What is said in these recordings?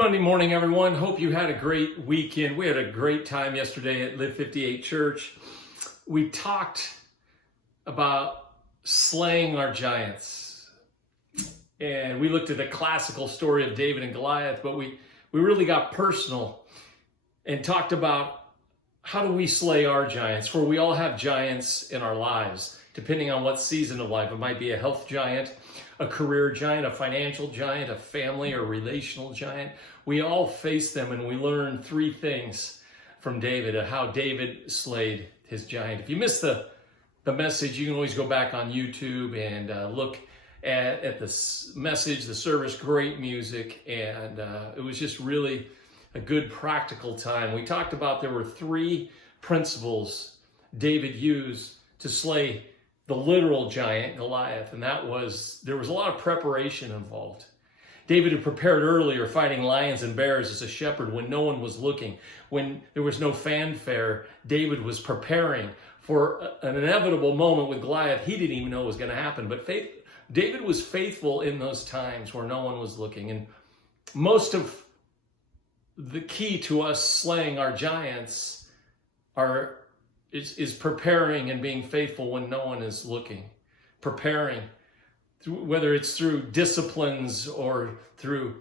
Monday morning, everyone. Hope you had a great weekend. We had a great time yesterday at Live58 Church. We talked about slaying our giants. And we looked at the classical story of David and Goliath, but we really got personal and talked about how do we slay our giants? For we all have giants in our lives, depending on what season of life. It might be a health giant, a career giant, a financial giant, a family or relational giant. We all face them, and we learn three things from David of how David slayed his giant. If you missed the message, you can always go back on YouTube and look at the message, the service, great music, and it was just really a good practical time. We talked about there were three principles David used to slay the literal giant Goliath, and that was there was a lot of preparation involved. David had prepared earlier, fighting lions and bears as a shepherd when no one was looking. When there was no fanfare, David was preparing for an inevitable moment with Goliath he didn't even know was going to happen. But David was faithful in those times where no one was looking. And most of the key to us slaying our giants is preparing and being faithful when no one is looking. Preparing, whether it's through disciplines or through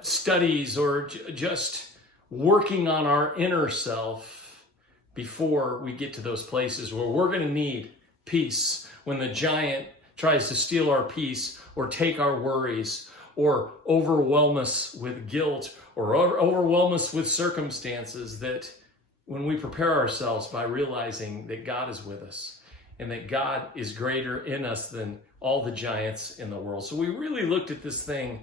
studies or just working on our inner self before we get to those places where we're going to need peace when the giant tries to steal our peace or take our worries or overwhelm us with guilt or overwhelm us with circumstances. That when we prepare ourselves by realizing that God is with us and that God is greater in us than all the giants in the world. So we really looked at this thing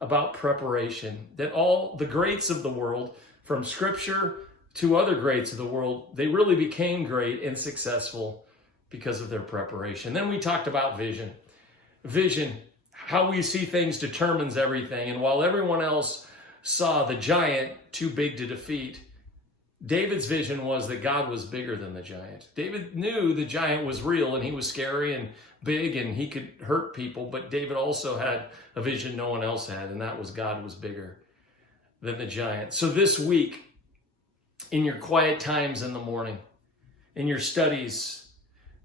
about preparation, that all the greats of the world, from Scripture to other greats of the world, they really became great and successful because of their preparation. Then we talked about vision. Vision, how we see things determines everything. And while everyone else saw the giant too big to defeat, David's vision was that God was bigger than the giant. David knew the giant was real and he was scary and big and he could hurt people, but David also had a vision no one else had, and that was God was bigger than the giant. So this week, in your quiet times in the morning, in your studies,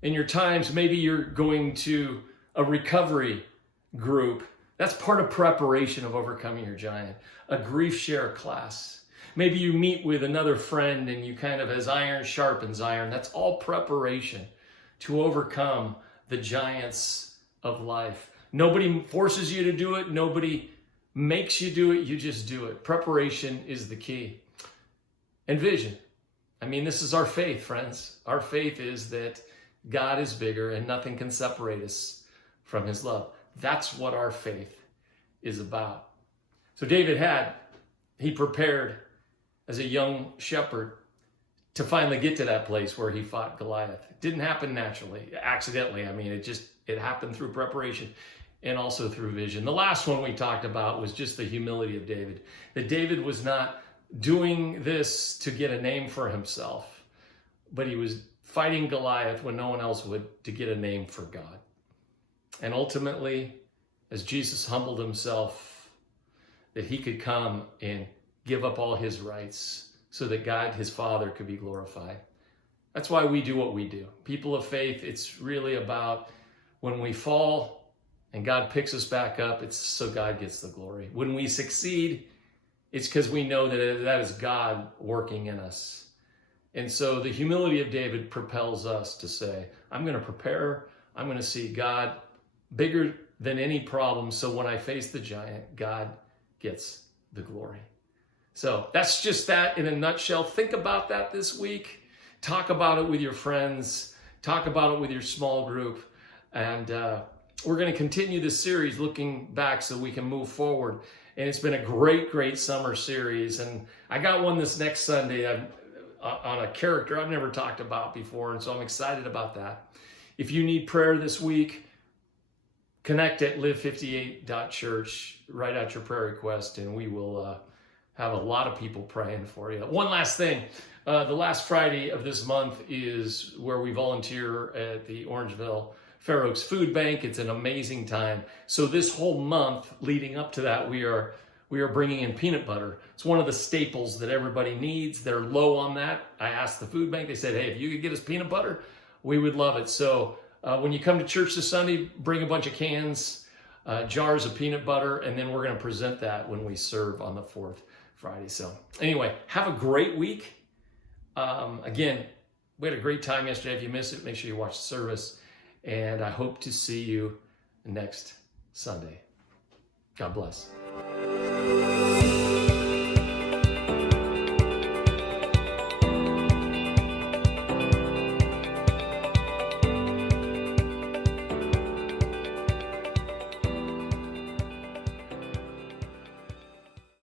in your times, maybe you're going to a recovery group. That's part of preparation of overcoming your giant. A grief share class. Maybe you meet with another friend and you kind of, as iron sharpens iron, that's all preparation to overcome the giants of life. Nobody forces you to do it. Nobody makes you do it. You just do it. Preparation is the key. And vision. I mean, this is our faith, friends. Our faith is that God is bigger and nothing can separate us from his love. That's what our faith is about. So he prepared as a young shepherd to finally get to that place where he fought Goliath. It didn't happen naturally, accidentally. I mean, it happened through preparation and also through vision. The last one we talked about was just the humility of David. That David was not doing this to get a name for himself, but he was fighting Goliath when no one else would, to get a name for God. And ultimately, as Jesus humbled himself, that he could come and give up all his rights so that God, his Father, could be glorified. That's why we do what we do. People of faith, it's really about when we fall and God picks us back up, it's so God gets the glory. When we succeed, it's because we know that that is God working in us. And so the humility of David propels us to say, I'm going to prepare, I'm going to see God bigger than any problem, so when I face the giant, God gets the glory. So that's just that in a nutshell. Think about that this week. Talk about it with your friends. Talk about it with your small group. And we're going to continue this series looking back so we can move forward. And it's been a great, great summer series. And I got one this next Sunday on a character I've never talked about before. And so I'm excited about that. If you need prayer this week, connect at live58.church. Write out your prayer request and we will have a lot of people praying for you. One last thing. The last Friday of this month is where we volunteer at the Orangeville Fair Oaks Food Bank. It's an amazing time. So this whole month leading up to that, we are we are bringing in peanut butter. It's one of the staples that everybody needs. They're low on that. I asked the food bank, they said, hey, if you could get us peanut butter, we would love it. So when you come to church this Sunday, bring a bunch of cans, jars of peanut butter, and then we're going to present that when we serve on the fourth Friday. So anyway, have a great week. Again, we had a great time yesterday. If you missed it, make sure you watch the service. And I hope to see you next Sunday. God bless.